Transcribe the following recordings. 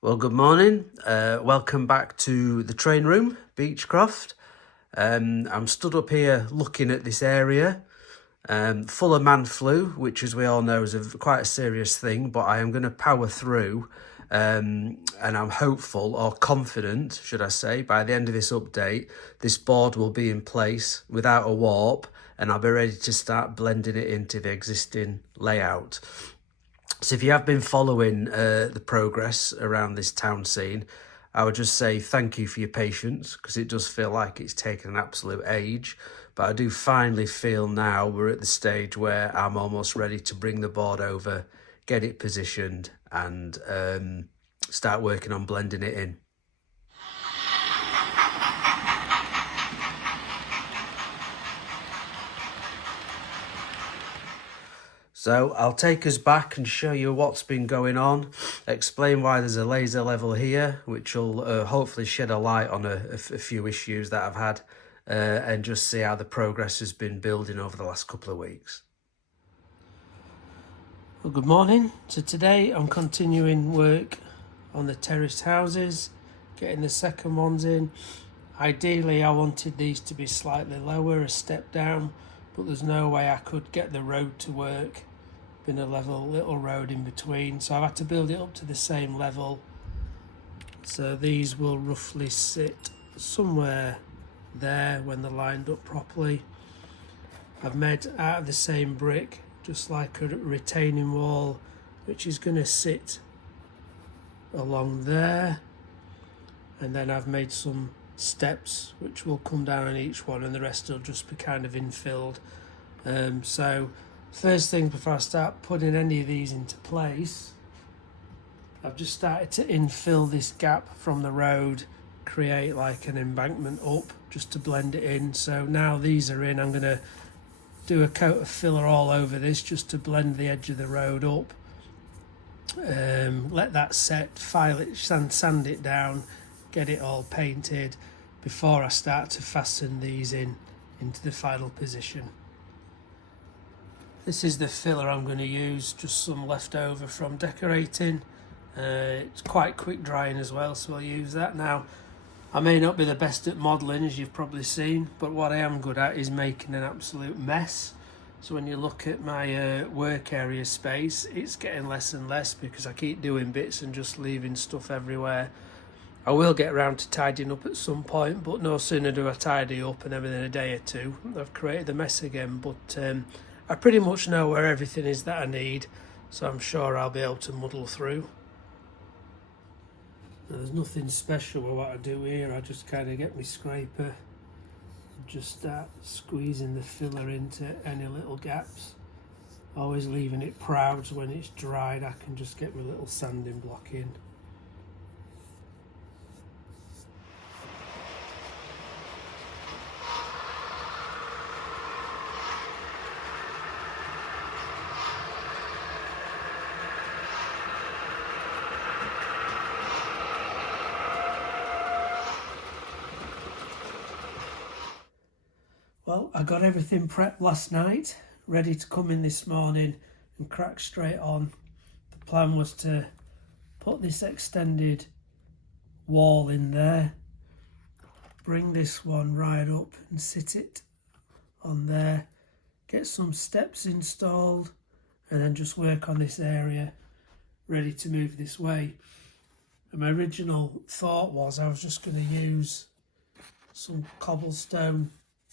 Well, good morning. Welcome back to the train room, Beechcroft. I'm stood up here looking at this area full of man flu, which, as we all know, is quite a serious thing, but I am going to power through. And I'm hopeful, or confident, should I say, by the end of this update, this board will be in place without a warp, and I'll be ready to start blending it into the existing layout. So if you have been following the progress around this town scene, I would just say thank you for your patience, because it does feel like it's taken an absolute age. But I do finally feel now we're at the stage where I'm almost ready to bring the board over, get it positioned, and start working on blending it in. So I'll take us back and show you what's been going on, explain why there's a laser level here, which will hopefully shed a light on a few issues that I've had, and just see how the progress has been building over the last couple of weeks. Well, good morning. So today I'm continuing work on the terraced houses, getting the second ones in. Ideally I wanted these to be slightly lower, a step down, but there's no way I could get the road to work. Been a level little road in between, so I've had to build it up to the same level. So these will roughly sit somewhere there when they're lined up properly. I've made out of the same brick, just like a retaining wall, which is going to sit along there, and then I've made some steps which will come down on each one, and the rest will just be kind of infilled. So first thing, before I start putting any of these into place, I've just started to infill this gap from the road, create like an embankment up just to blend it in. So now these are in, I'm going to do a coat of filler all over this just to blend the edge of the road up. Let that set, file it, sand it down, get it all painted before I start to fasten these into the final position. This is the filler I'm going to use, just some leftover from decorating. It's quite quick drying as well, so I'll use that. Now, I may not be the best at modelling, as you've probably seen, but what I am good at is making an absolute mess. So when you look at my work area space, it's getting less and less because I keep doing bits and just leaving stuff everywhere. I will get around to tidying up at some point, but no sooner do I tidy up and then within a day or two I've created a mess again. But I pretty much know where everything is that I need, so I'm sure I'll be able to muddle through. Now, there's nothing special with what I do here. I just kind of get my scraper and just start squeezing the filler into any little gaps, always leaving it proud so when it's dried I can just get my little sanding block in. Well, I got everything prepped last night, ready to come in this morning and crack straight on. The plan was to put this extended wall in there, bring this one right up and sit it on there, get some steps installed, and then just work on this area, ready to move this way. And my original thought was I was just going to use some cobblestone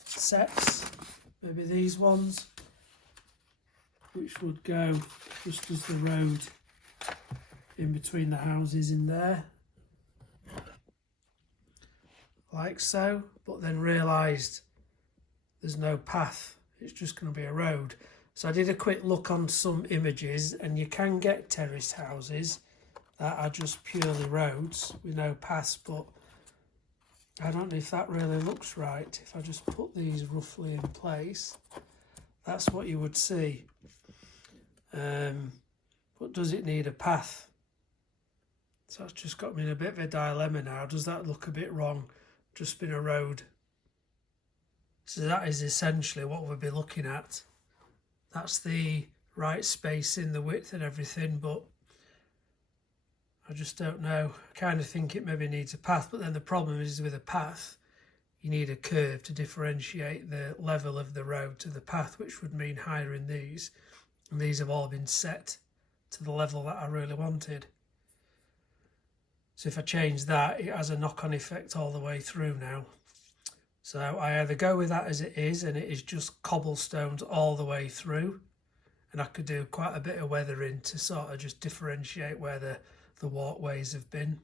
sets, maybe these ones, which would go just as the road in between the houses in there, like so, but then realised there's no path, it's just going to be a road. So I did a quick look on some images, and you can get terrace houses that are just purely roads with no paths, but I don't know if that really looks right. If I just put these roughly in place, that's what you would see. But does it need a path? So it's just got me in a bit of a dilemma now. Does that look a bit wrong? Just been a road. So that is essentially what we'll be looking at. That's the right spacing, the width and everything, but I just don't know. I kind of think it maybe needs a path, but then the problem is with a path, you need a curve to differentiate the level of the road to the path, which would mean higher in these. And these have all been set to the level that I really wanted. So if I change that, it has a knock-on effect all the way through now. So I either go with that as it is, and it is just cobblestones all the way through, and I could do quite a bit of weathering to sort of just differentiate where the walkways have been,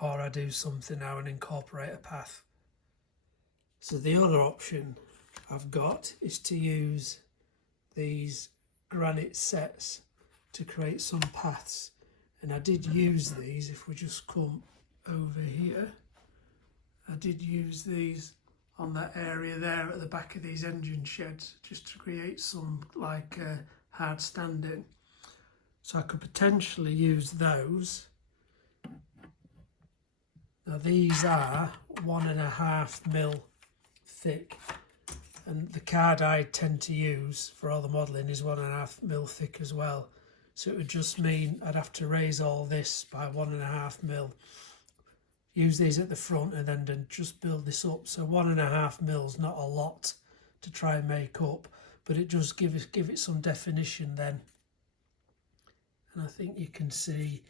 or I do something now and incorporate a path. So the other option I've got is to use these granite sets to create some paths, and I did use these. If we just come over here, I did use these on that area there at the back of these engine sheds, just to create some like hard standing. So I could potentially use those. Now these are 1.5 mil thick, and the card I tend to use for all the modelling is 1.5 mil thick as well. So it would just mean I'd have to raise all this by 1.5 mil, use these at the front, and then just build this up. So 1.5 mil's not a lot to try and make up, but it does give it some definition then. And I think you can see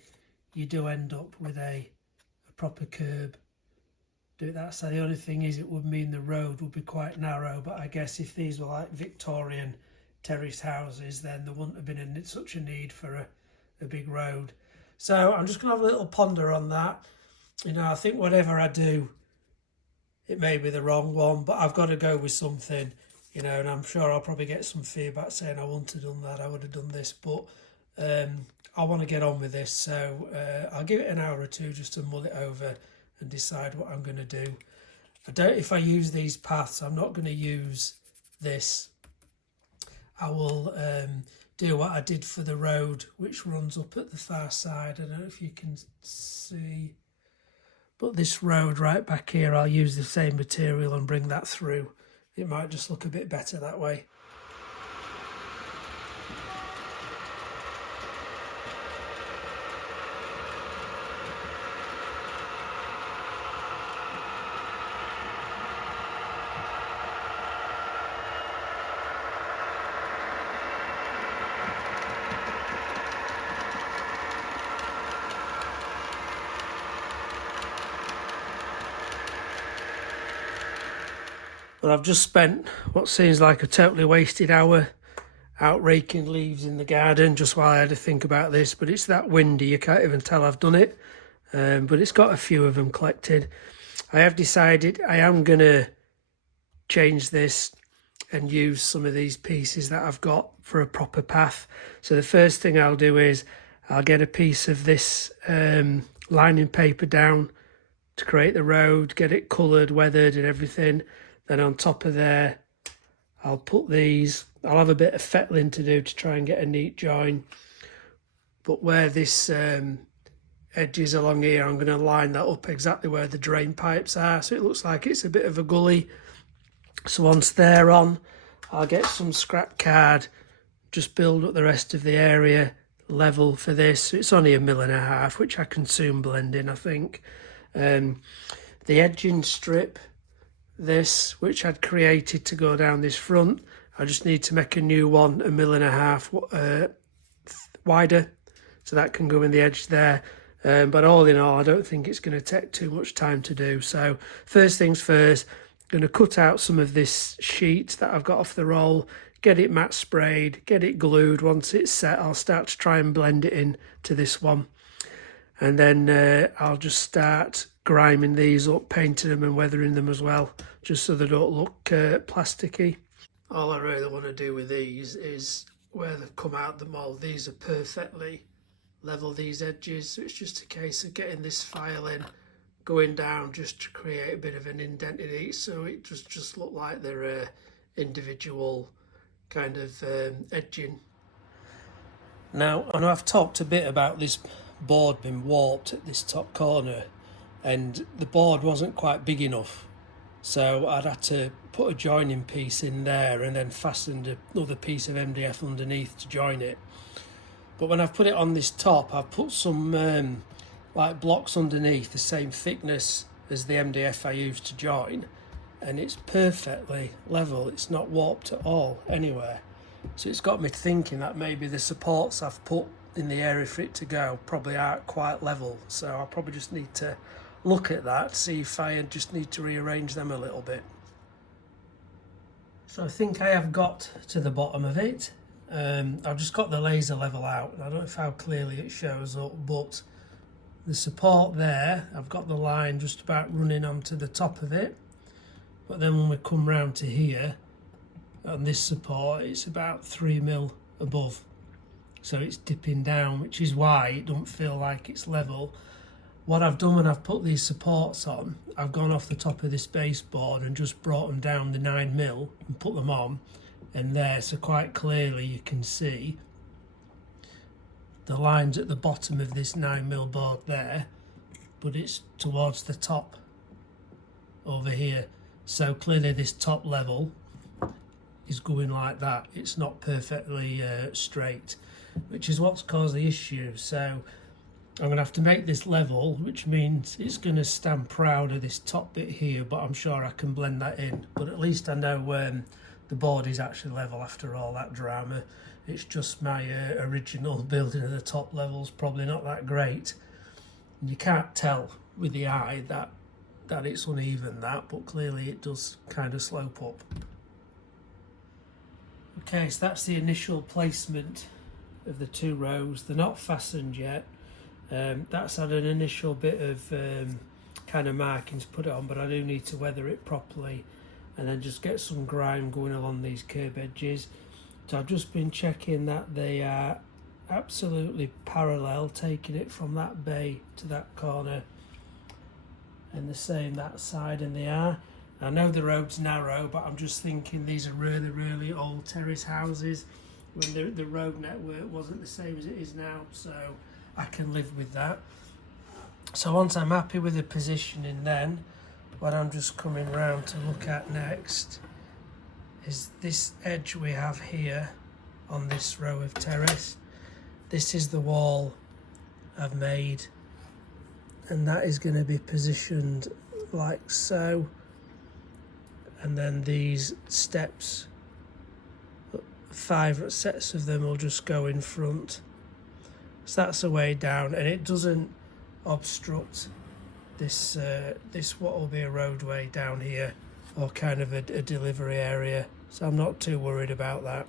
you do end up with a proper curb. Do that. So the only thing is, it would mean the road would be quite narrow, but I guess if these were like Victorian terrace houses, then there wouldn't have been such a need for a big road. So I'm just going to have a little ponder on that. You know, I think whatever I do, it may be the wrong one, but I've got to go with something, you know, and I'm sure I'll probably get some feedback saying I wouldn't have done that, I would have done this, but I want to get on with this. So I'll give it an hour or two just to mull it over and decide what I'm going to do. If I use these paths, I'm not going to use this. I will do what I did for the road, which runs up at the far side. I don't know if you can see, but this road right back here, I'll use the same material and bring that through. It might just look a bit better that way. But I've just spent what seems like a totally wasted hour out raking leaves in the garden just while I had to think about this. But it's that windy, you can't even tell I've done it. But it's got a few of them collected. I have decided I am going to change this and use some of these pieces that I've got for a proper path. So the first thing I'll do is I'll get a piece of this lining paper down to create the road, get it coloured, weathered and everything. Then on top of there, I'll put these. I'll have a bit of fettling to do to try and get a neat join. But where this edge is along here, I'm going to line that up exactly where the drain pipes are. So it looks like it's a bit of a gully. So once they're on, I'll get some scrap card, just build up the rest of the area level for this. So it's only 1.5 mil, which I can soon blend in, I think. The edging strip, this, which I'd created to go down this front, I just need to make a new one 1.5 mil wider, so that can go in the edge there. But all in all, I don't think it's going to take too much time to do. So first things first, I'm going to cut out some of this sheet that I've got off the roll, get it matte sprayed, get it glued. Once it's set, I'll start to try and blend it in to this one. And then I'll just start griming these up, painting them and weathering them as well, just so they don't look plasticky. All I really want to do with these is where they've come out the mould, these are perfectly level, these edges, so it's just a case of getting this file in, going down just to create a bit of an indent in each, so it just look like they're individual kind of edging. Now, I know I've talked a bit about this board being warped at this top corner, and the board wasn't quite big enough, so I'd had to put a joining piece in there and then fasten another piece of MDF underneath to join it. But when I've put it on this top, I've put some like blocks underneath the same thickness as the MDF I used to join, and it's perfectly level. It's not warped at all anywhere. So it's got me thinking that maybe the supports I've put in the area for it to go probably aren't quite level. So I'll probably just need to look at that, see if I just need to rearrange them a little bit. So I think I have got to the bottom of it. I've just got the laser level out. I don't know how clearly it shows up, but the support there, I've got the line just about running onto the top of it. But then when we come round to here, on this support, it's about 3 mil above. So it's dipping down, which is why it don't feel like it's level. What I've done when I've put these supports on, I've gone off the top of this baseboard and just brought them down the 9 mil and put them on. And there, so quite clearly you can see the lines at the bottom of this 9 mil board there, but it's towards the top over here. So clearly this top level is going like that. It's not perfectly straight, which is what's caused the issue. So I'm going to have to make this level, which means it's going to stand proud of this top bit here, but I'm sure I can blend that in. But at least I know the board is actually level after all that drama. It's just my original building of the top level's probably not that great. And you can't tell with the eye that it's uneven, but clearly it does kind of slope up. Okay, so that's the initial placement of the 2 rows. They're not fastened yet. That's had an initial bit of kind of markings put on, but I do need to weather it properly and then just get some grime going along these curb edges. So I've just been checking that they are absolutely parallel, taking it from that bay to that corner, and the same that side, and they are. I know the road's narrow, but I'm just thinking these are really, really old terrace houses when the road network wasn't the same as it is now, so I can live with that. So once I'm happy with the positioning, then what I'm just coming round to look at next is this edge we have here on this row of terrace. This is the wall I've made, and that is going to be positioned like so, and then these steps, 5 sets of them will just go in front. So that's a way down, and it doesn't obstruct this what will be a roadway down here, or kind of a delivery area, so I'm not too worried about that.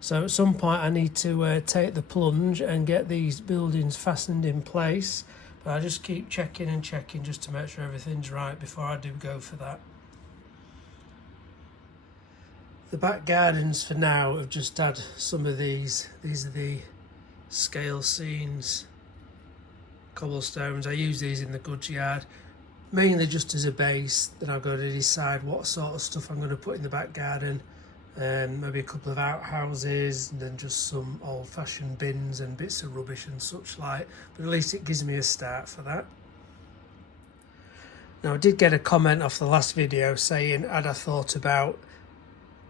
So at some point I need to take the plunge and get these buildings fastened in place, but I just keep checking and checking just to make sure everything's right before I do go for that. The back gardens for now have just had some of these. These are the scale scenes, cobblestones. I use these in the goods yard, mainly just as a base. Then I've got to decide what sort of stuff I'm going to put in the back garden. Maybe a couple of outhouses, and then just some old-fashioned bins and bits of rubbish and such like. But at least it gives me a start for that. Now, I did get a comment off the last video saying, had I thought about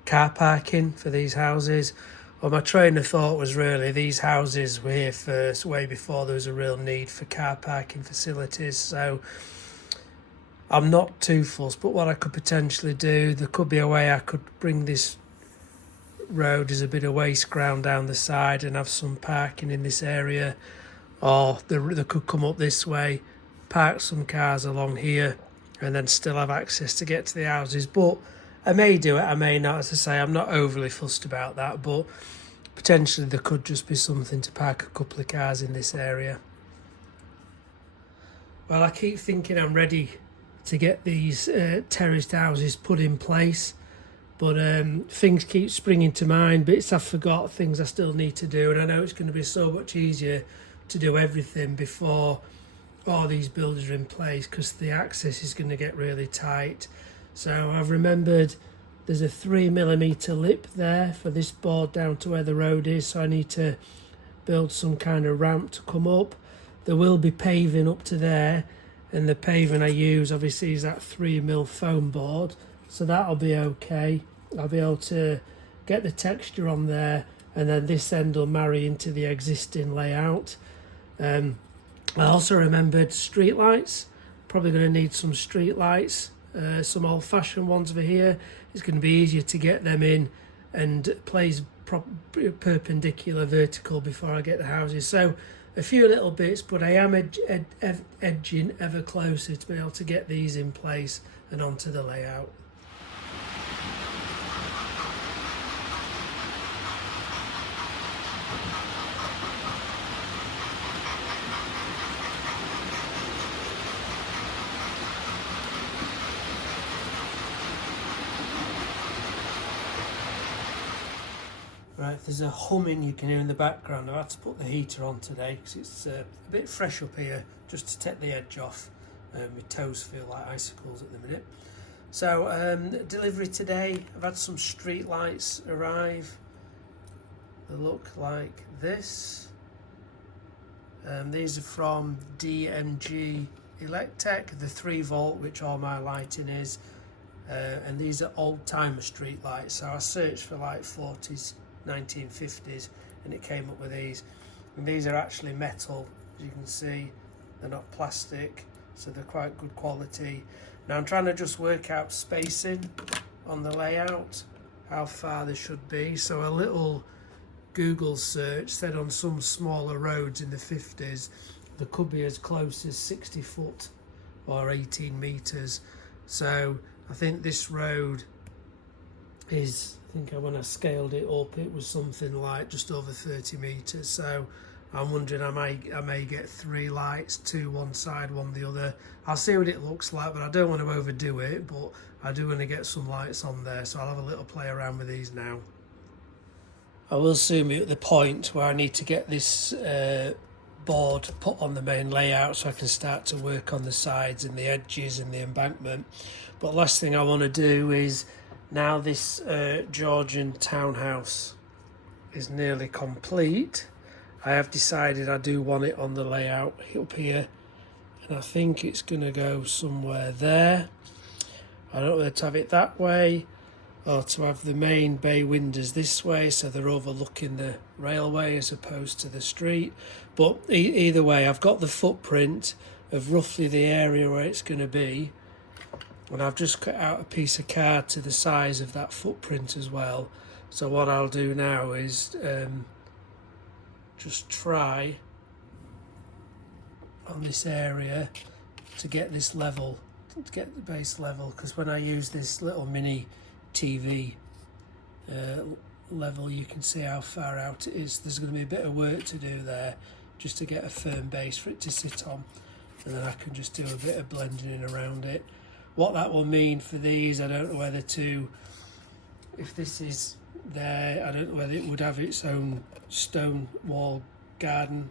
car parking for these houses? Well, my train of thought was really these houses were here first, way before there was a real need for car parking facilities. So I'm not too fussed, but what I could potentially do, there could be a way I could bring this road as a bit of waste ground down the side and have some parking in this area, or they could come up this way, park some cars along here, and then still have access to get to the houses. But I may do it, I may not. As I say, I'm not overly fussed about that, but potentially there could just be something to park a couple of cars in this area. Well, I keep thinking I'm ready to get these terraced houses put in place, but things keep springing to mind, bits I forgot, things I still need to do, and I know it's going to be so much easier to do everything before all these buildings are in place, because the access is going to get really tight. So I've remembered there's a 3mm lip there for this board down to where the road is, so I need to build some kind of ramp to come up. There will be paving up to there, and the paving I use obviously is that 3mm foam board, so that'll be okay. I'll be able to get the texture on there, and then this end will marry into the existing layout. I also remembered street lights. Probably going to need some street lights, some old-fashioned ones over here. It's going to be easier to get them in and place perpendicular vertical before I get the houses. So a few little bits, but I am edging ever closer to be able to get these in place and onto the layout. Right, if there's a humming you can hear in the background, I've had to put the heater on today because it's a bit fresh up here, just to take the edge off. My toes feel like icicles at the minute. So delivery today, I've had some street lights arrive. They look like this. These are from DMG Electech, the 3 volt, which all my lighting is. And these are old timer street lights. So I searched for like 40s, 1950s, and it came up with these. And these are actually metal, as you can see. They're not plastic, so they're quite good quality. Now I'm trying to just work out spacing on the layout, how far they should be. So a little Google search said on some smaller roads in the 50s they could be as close as 60 foot or 18 meters. So I think this road is, I think when I scaled it up, it was something like just over 30 meters. So I'm wondering, I may get 3 lights, 2 one side, 1 the other. I'll see what it looks like, but I don't want to overdo it. But I do want to get some lights on there, so I'll have a little play around with these now. I will soon be at the point where I need to get this board put on the main layout so I can start to work on the sides and the edges and the embankment. But last thing I want to do is, now this Georgian townhouse is nearly complete, I have decided I do want it on the layout up here, and I think it's going to go somewhere there. I don't know whether to have it that way or to have the main bay windows this way so they're overlooking the railway as opposed to the street. But either way, I've got the footprint of roughly the area where it's going to be, and I've just cut out a piece of card to the size of that footprint as well. So what I'll do now is just try on this area to get this level, to get the base level, because when I use this little mini TV level, you can see how far out it is. There's going to be a bit of work to do there just to get a firm base for it to sit on, and then I can just do a bit of blending in around it. What that will mean for these, I don't know whether to, if this is there, I don't know whether it would have its own stone wall garden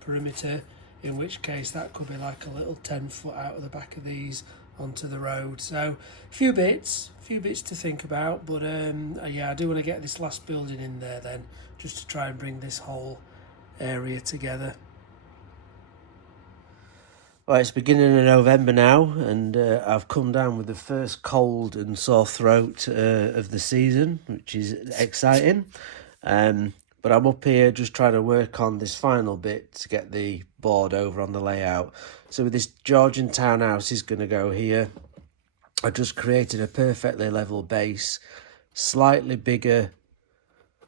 perimeter, in which case that could be like a little 10 foot out of the back of these onto the road. So a few bits to think about, but yeah, I do want to get this last building in there then, just to try and bring this whole area together. Well, it's beginning of November now, and I've come down with the first cold and sore throat of the season, which is exciting. But I'm up here just trying to work on this final bit to get the board over on the layout. So with this Georgian townhouse is going to go here. I just created a perfectly level base, slightly bigger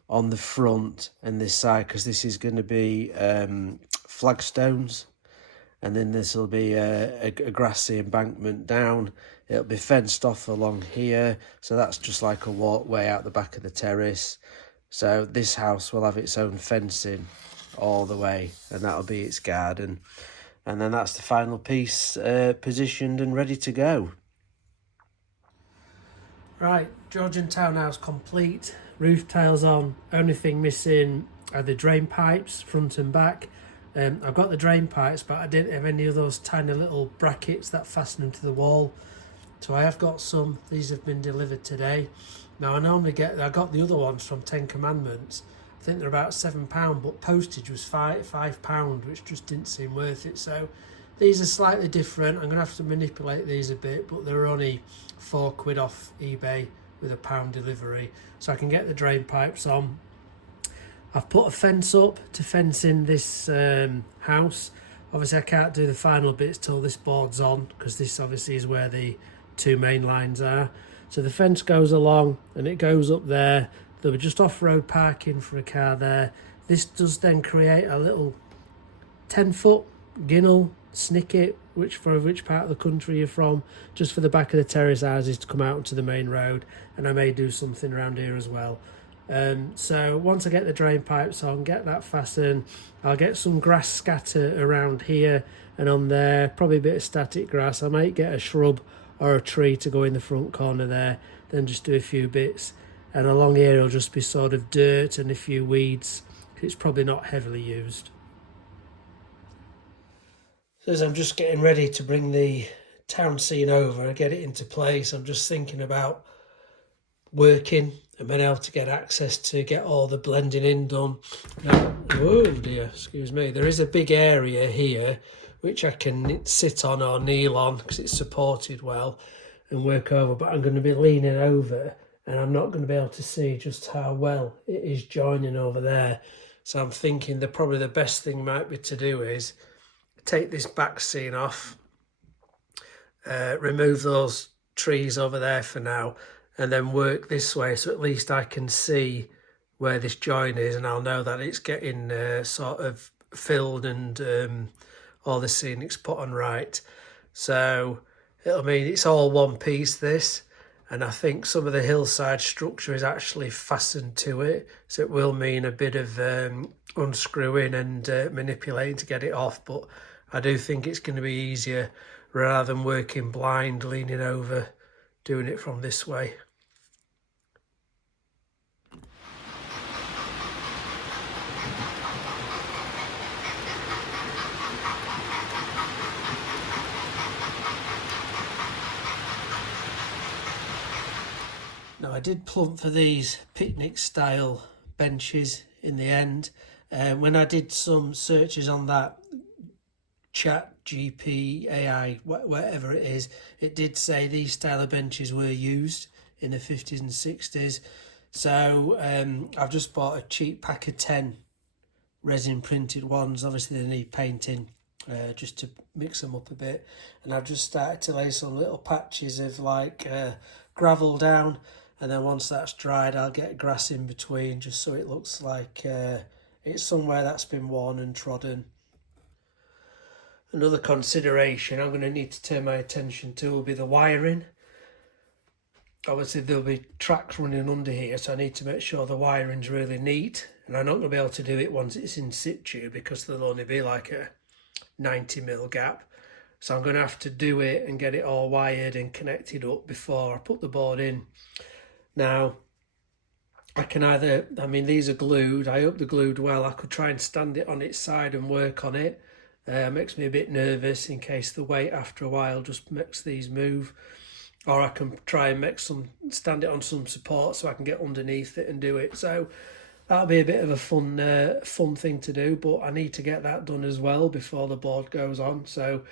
on the front and this side, because this is going to be flagstones. And then this will be a grassy embankment down. It'll be fenced off along here. So that's just like a walkway out the back of the terrace. So this house will have its own fencing all the way, and that'll be its garden. And then that's the final piece positioned and ready to go. Right, Georgian townhouse complete. Roof tiles on. Only thing missing are the drain pipes, front and back. I've got the drain pipes, but I didn't have any of those tiny little brackets that fasten them to the wall. So I have got some. These have been delivered today. Now I got the other ones from 10 Commandments. I think they're about £7, but postage was £5, which just didn't seem worth it. So these are slightly different. I'm going to have to manipulate these a bit, but they're only £4 off eBay with £1 delivery. So I can get the drain pipes on. I've put a fence up to fence in this house. Obviously I can't do the final bits till this board's on, because this obviously is where the two main lines are. So the fence goes along and it goes up there. There were just off-road parking for a car there. This does then create a little 10-foot ginnel snicket, which part of the country you're from, just for the back of the terrace houses to come out onto the main road. And I may do something around here as well. So once I get the drain pipes on, get that fastened, I'll get some grass scatter around here and on there, probably a bit of static grass. I might get a shrub or a tree to go in the front corner there, then just do a few bits. And along here it'll just be sort of dirt and a few weeds. It's probably not heavily used. So as I'm just getting ready to bring the town scene over and get it into place, I'm just thinking about working and being able to get access to get all the blending in done. Now, oh dear, excuse me, there is a big area here which I can sit on or kneel on because it's supported well and work over, but I'm going to be leaning over and I'm not going to be able to see just how well it is joining over there. So I'm thinking that probably the best thing might be to do is take this back scene off, remove those trees over there for now, and then work this way, so at least I can see where this join is and I'll know that it's getting sort of filled and all the scenics put on right. So it'll mean it's all one piece, this, and I think some of the hillside structure is actually fastened to it, so it will mean a bit of unscrewing and manipulating to get it off, but I do think it's going to be easier rather than working blind, leaning over, doing it from this way. Now I did plump for these picnic style benches in the end. When I did some searches on that chat GP AI whatever it is, it did say these style of benches were used in the 50s and 60s. So I've just bought a cheap pack of 10 resin printed ones. Obviously they need painting just to mix them up a bit, and I've just started to lay some little patches of like gravel down, and then once that's dried I'll get grass in between just so it looks like it's somewhere that's been worn and trodden. Another consideration I'm going to need to turn my attention to will be the wiring. Obviously there'll be tracks running under here, so I need to make sure the wiring's really neat, and I'm not going to be able to do it once it's in situ because there'll only be like a 90mm gap. So I'm going to have to do it and get it all wired and connected up before I put the board in. Now I can either, I mean these are glued, I hope they're glued well. I could try and stand it on its side and work on it. Makes me a bit nervous in case the weight after a while just makes these move. Or I can try and stand it on some support so I can get underneath it and do it. So that'll be a bit of a fun thing to do, but I need to get that done as well before the board goes on. So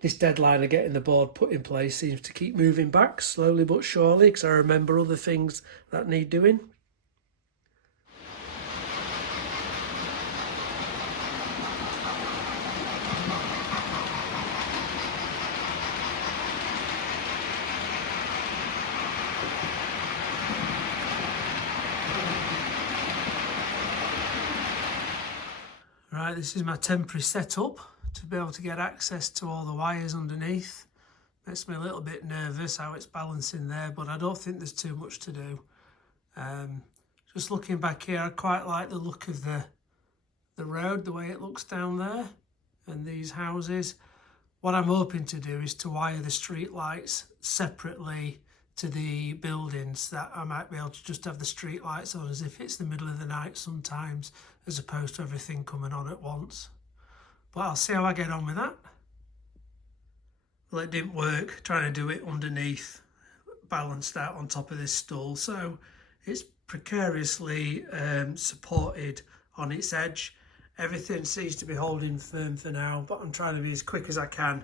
this deadline of getting the board put in place seems to keep moving back slowly but surely, because I remember other things that need doing. Right, this is my temporary setup to be able to get access to all the wires underneath. Makes me a little bit nervous how it's balancing there, but I don't think there's too much to do. Just looking back here, I quite like the look of the road, the way it looks down there, and these houses. What I'm hoping to do is to wire the street lights separately to the buildings, that I might be able to just have the street lights on as if it's the middle of the night sometimes, as opposed to everything coming on at once. But I'll see how I get on with that. Well, it didn't work trying to do it underneath, balanced out on top of this stool, so it's precariously supported on its edge. Everything seems to be holding firm for now, but I'm trying to be as quick as I can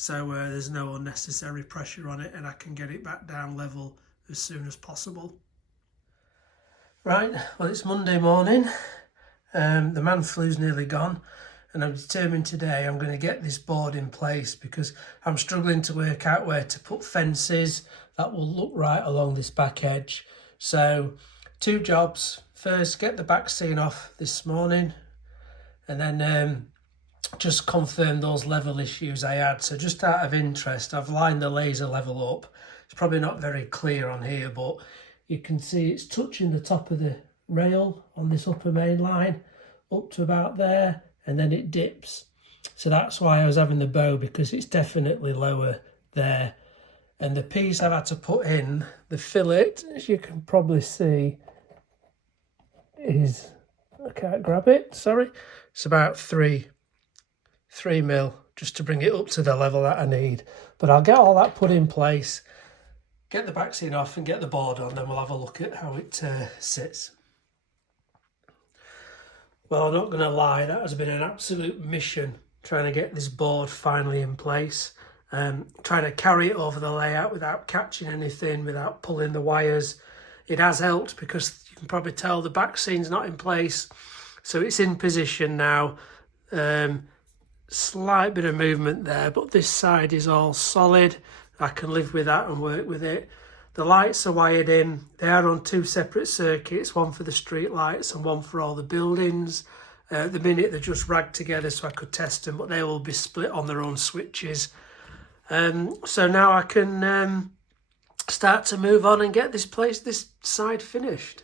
so there's no unnecessary pressure on it and I can get it back down level as soon as possible. Right, well it's Monday morning. The man flu's nearly gone, and I'm determined today I'm going to get this board in place because I'm struggling to work out where to put fences that will look right along this back edge. So 2 jobs. First, get the back scene off this morning, and then just confirm those level issues I had. So just out of interest, I've lined the laser level up. It's probably not very clear on here, but you can see it's touching the top of the rail on this upper main line up to about there, and then it dips. So that's why I was having the bow, because it's definitely lower there. And the piece I've had to put in, the fillet, as you can probably see, is, I can't grab it, sorry, it's about 3 mil, just to bring it up to the level that I need. But I'll get all that put in place, get the back scene off and get the board on, then we'll have a look at how it sits. Well, I'm not going to lie, that has been an absolute mission trying to get this board finally in place. Trying to carry it over the layout without catching anything, without pulling the wires. It has helped because you can probably tell the back scene's not in place, so it's in position now. Slight bit of movement there, but this side is all solid. I can live with that and work with it. The lights are wired in. They are on 2 separate circuits, one for the street lights and one for all the buildings. At the minute they're just ragged together so I could test them, but they will be split on their own switches. So now I can start to move on and get this side finished.